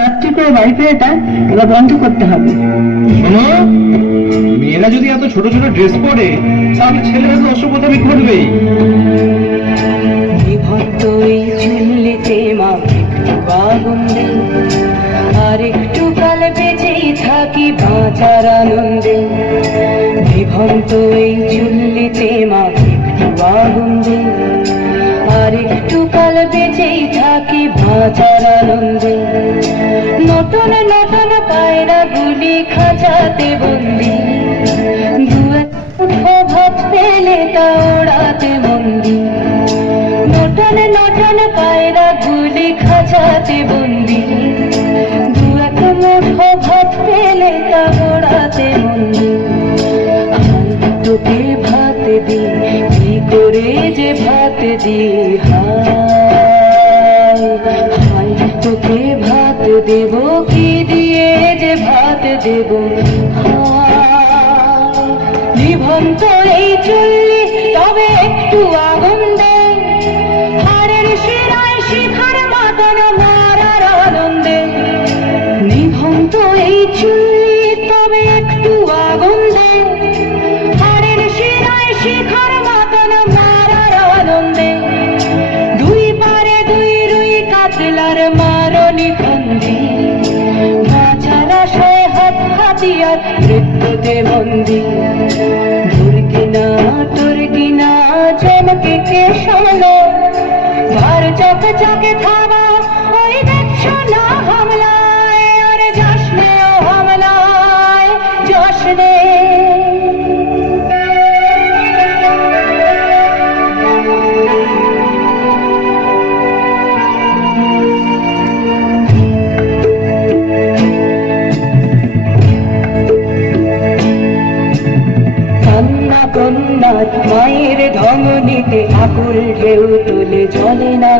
রাত্রি করে বাড়ি ফেরাটা এবার বন্ধ করতে হবে। শোনো, মেয়েরা যদি এত ছোট ছোট ড্রেস পরে তাহলে ছেলেরা তো অসভ্যতামি করবেই। বিভক্ত এই চুল্লিতে মা একটু আগুন দে, আর একটু কাল বেঁচেই থাকি বাঁচার আনন্দে। বিভক্ত এই চুল্লিতে মা একটু আগুন দে, আর একটু কাল বেঁচেই থাকি বাঁচার আনন্দে। নতুন নতুন পায়রা গুলি খাঁচাতে বন্দি, দু এক মুঠো ভাত পেলে তা ওড়াতে বন্দি। নতুন নতুন পায়রা গুলি খাঁচাতে বন্দি, দু এক মুঠো ভাত পেলে তা ওড়াতে বন্দি। তোকে ভাত দি, কি করে যে ভাত দি, হায় হায় তোকে ভাত দেব, কি দিয়ে যে ভাত দেব, হায়। নিভন্ত এই চুল্লি তবে একটু আগুন দে, হাড়ের শিরায় শিখার মাতন মারার আনন্দে। নিভন্ত এই চুল্লি তবে একটু আগুন দে, হাড়ের শিরায় শিখার মাতন মারার আনন্দে। দুই পারে দুই রুই কাতলার মারনি ফন্দি, বাঁচার আশায় হাত হাতিয়ার মৃত্যুতে বন্দি। দুর্গিনা দুর্গিনা চমকে কে শোনো, ঘর চকে চকে থামা ওই দেখছো না হামলায়, আরে জশ্নে ও হামলায় জশ্নে। কন্যা কন্যার মায়ের ধমনীতে আকুল ঢেউ তুলে চলে না,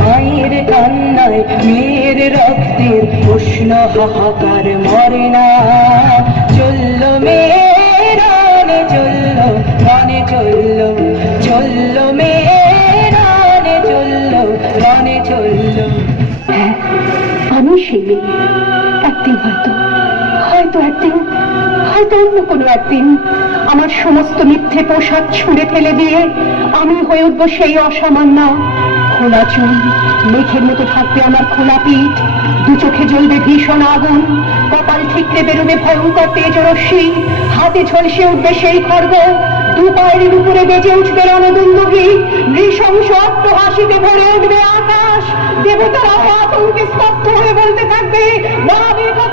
মায়ের কান্নায় মেয়ের রক্তের উষ্ণ হাহাকার মরে না। চলল মেয়ে রানে চলল, রানে চলল, চলল মেয়ে রানে চলল, রানে চলল। আমি সেই মেয়ে, একদিন হয়তো হয়তো একদিন হয়তো অন্য কোনো একদিন আমার সমস্ত মিথ্যে পোশাক ছুঁড়ে ফেলে দিয়ে আমি হয়ে উঠবো সেই অসামান্য। খোলা চুল, মেঘের মতো থাকবে আমার খোলা পিঠ, দু চোখে জ্বলবে ভীষণ আগুন, কপাল ঠিকরে বেরোবে ভয়ঙ্কর তেজরশ্মি, হাতে ঝলসে উঠবে সেই খড়গ, দু পায়ের উপরে বেজে উঠবে রণদুন্দুভি, নৃশংস অট্টহাসিতে ভরে উঠবে আকাশ। দেবতারা আতঙ্কে স্তব্ধ হয়ে বলতে থাকবে,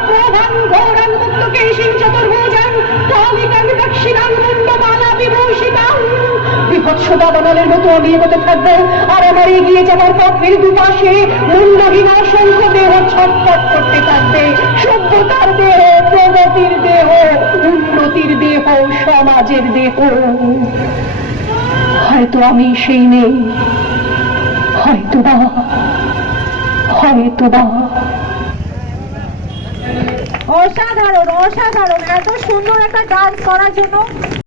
প্রধান ঘোরান মুক্তকে চতুর্ভুজান কালিকাং দক্ষিণাং মুন্ডমালা বিভূষিতাং। বিভৎস দাবানলের মতো আমি এগোতে থাকবো, আর আমার এগিয়ে যাবার পথের দুপাশে মুন্ডহীন অসংখ্য দেহ ছটফট করতে থাকবে। সভ্যতার দেহ, প্রগতির দেহ, উন্নতির দেহ, সমাজের দেহ। হয়তো আমি সেই নেই, হয়তোবা হয়তোবা। অসাধারণ অসাধারণ, এত সুন্দর একটা ডান্স করার জন্য